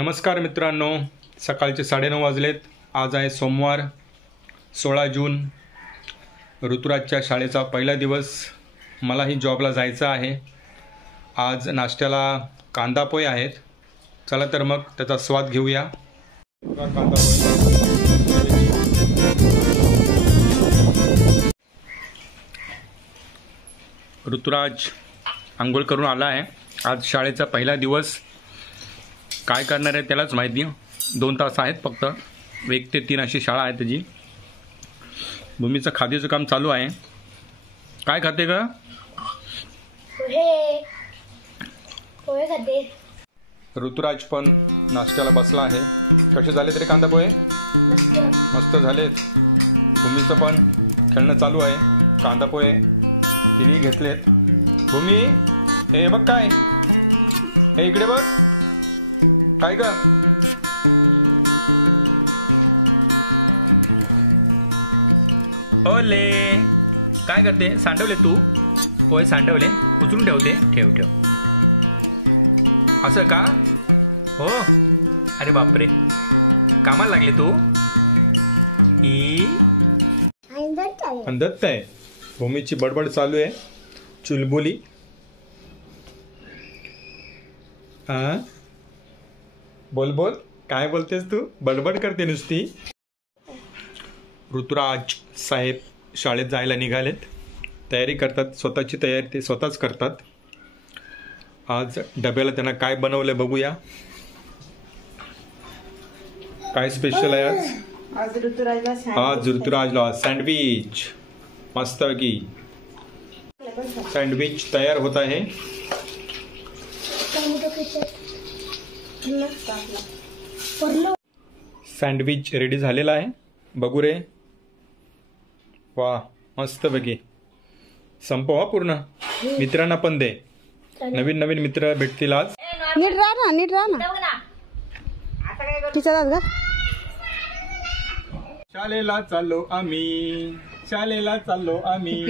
नमस्कार मित्रांनो, सकाळचे 9:30 वाजलेत। आज आहे सोमवार 16 जून, ऋतुराजच्या शाळेचा पहिला दिवस। मलाही जॉबला जायचं आहे। आज नाश्त्याला कांदा पोहे आहेत। चला तर मग त्याचा स्वाद घेऊया। ऋतुराज अंघोळ करून आला आहे। आज शाळेचा पहिला दिवस। काय करणार आहे त्यालाच माहिती। 2 तास आहेत फक्त, 1 ते 3 अशी शाळा आहे त्याची। भूमीचं खाद्याचं काम चालू आहे। काय खाते का? पोहे खाते। ऋतुराज पण नाश्त्याला बसला आहे। कसे झाले तरी कांदा पोहे? मस्त झालेत। भूमीचं पण खेळणं चालू आहे। कांदा पोहे तिने घेतलेत। भूमी, हे बघ काय, हे इकडे बघ काय ग? ओले, काय करते? सांडवले तू पोहे? सांडवले उचलून ठेवते। ठेव ठेव असं का? हो, अरे बापरे, कामाला लागले तू? अंधत आहे। भूमीची बडबड चालू आहे, चुलबुली। बोल बोल, काय बोलतेस तू? बडबड करते नुसती। ऋतुराज साहेब शाळेत जायला निघालेत। तयारी करतात, स्वतःची तयारी ते स्वतःच करतात। आज डब्याला त्यांना काय बनवलं बघूया। काय स्पेशल आहे आज? आज ऋतुराजला सँडविच, मस्तपैकी सँडविच तयार होत आहे। सँडविच रेडी झालेला आहे, बघू रे। वा, मस्तपैकी संपवा पूर्ण। मित्रांना पण दे, नवीन नवीन मित्र भेटतील आज। नीट राहा ना। शाळेला चाललो आम्ही, शाळेला चाललो आम्ही।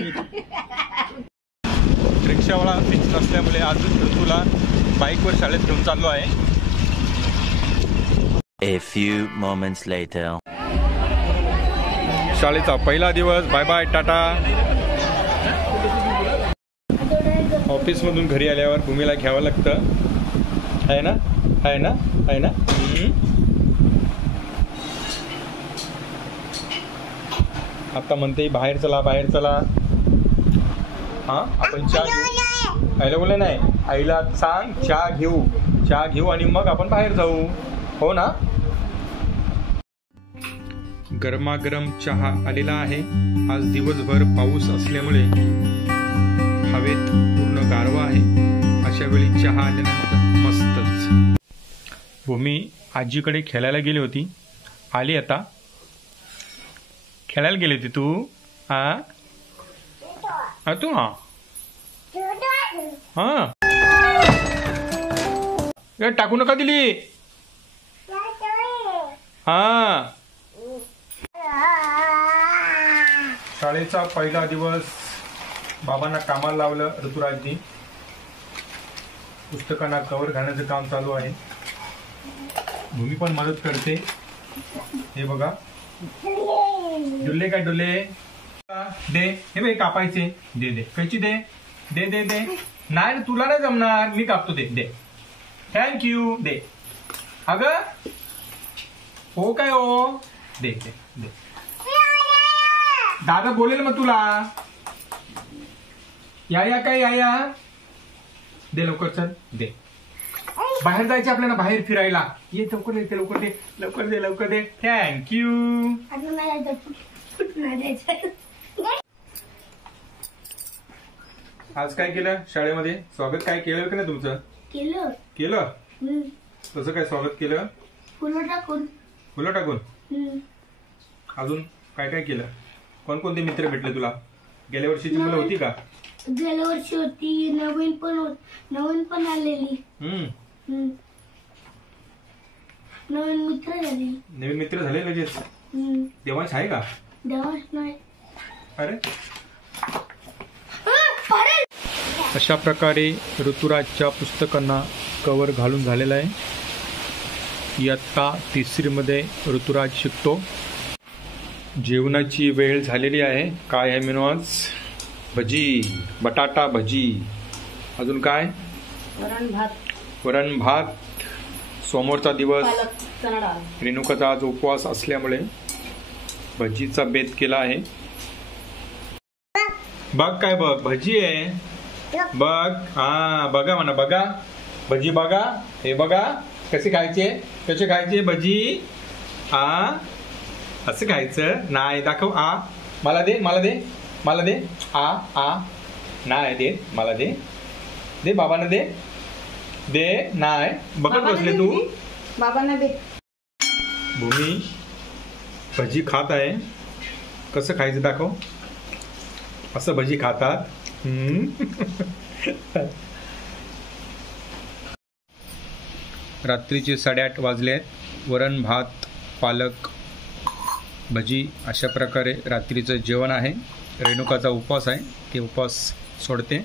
रिक्षावाला फिक्स नसल्यामुळे आज ऋतूला बाईकवर शाळेत घेऊन चाललो आहे। A few moments later. शाळेचा पहिला दिवस। Bye bye, Tata. ऑफिस मधून घरी आल्यावर भूमीला घ्यावं लागतं, आहे ना? आहे ना? आहे ना? आता म्हणते बाहेर चला, बाहेर चला। हा, आपण चहा घेऊ। आईला बोलले नाही, आईला सांग चहा घेऊ आणि मग आपण बाहेर जाऊ, हो ना? गरमागरम चहा आलेला आहे। आज दिवसभर पाऊस असल्यामुळे हवेत पूर्ण गारवा आहे। अशा वेळी चहा आल्यानंतर मस्तच। भूमी आजीकडे खेळायला गेली होती, आली आता। खेळायला गेली होती तू? तू टाकू नका दिली। शाळेचा पहिला दिवस। बाबांना कामाला लावलं ऋतुराजनी। पुस्तकांना कव्हर घालण्याचं काम चालू आहे। भूमी पण मदत करते। हे बघा, डुल्ले काय डुल्ले दे, हे बघ कापायचे। दे दे, कैची दे दे दे दे। नाही रे, तुला नाही जमणार, मी कापतो। दे दे, थँक्यू। दे अगं, हो काय हो? दे दे दे। दादा बोलेल मग तुला। या काय या, दे लवकर, चल दे। बाहेर जायचं आपल्याला, बाहेर फिरायला। ये लवकर दे, लवकर दे, लवकर दे, लवकर दे। थँक्यू। आज काय केलं शाळेमध्ये? स्वागत काय केलं की नाही तुमचं? केलं। तसं काय स्वागत केलं? फुलं टाकून। अजून काय काय केलं? कोणकोणते मित्र भेटले तुला? गेल्या वर्षीची मुलं होती का? गेल्या वर्षी होती, नवीन पण आलेली। नवीन मित्र झाले लगेच? देवांश आहे का? देवांश नाही। अरे, अशा प्रकारे ऋतुराजच्या पुस्तकांना कव्हर घालून झालेला आहे। इयत्ता 3री मध्ये ऋतुराज शिकतो. जेवणाची वेळ झालेली आहे. काय आहे मेनू आज? भजी, बटाटा भजी. अजून काय? वरण भात. समोरचा दिवस रेणुकाचा आज उपवास असल्यामुळे भजीचा बेत केला आहे. बघ काय बघ, भजी आहे बघ. हा बघा म्हणा, बघा भजी बघा. हे बघा कसे खायचे भजी. हा असं खायचं नाही. दाखव. मला दे नाही दे. मला दे बाबांना दे नाही. बघत बसले तू. बाबांना दे. भूमी भजी खात आहे. कसं खायचं दाखव. असं भजी खातात. रात्रीचे 8:30 वाजले आहेत. वरण भात, पालक भजी अशा प्रकारे रात्रीचं जेवण आहे. रेणुकाचा उपवास आहे, ते उपवास सोडते.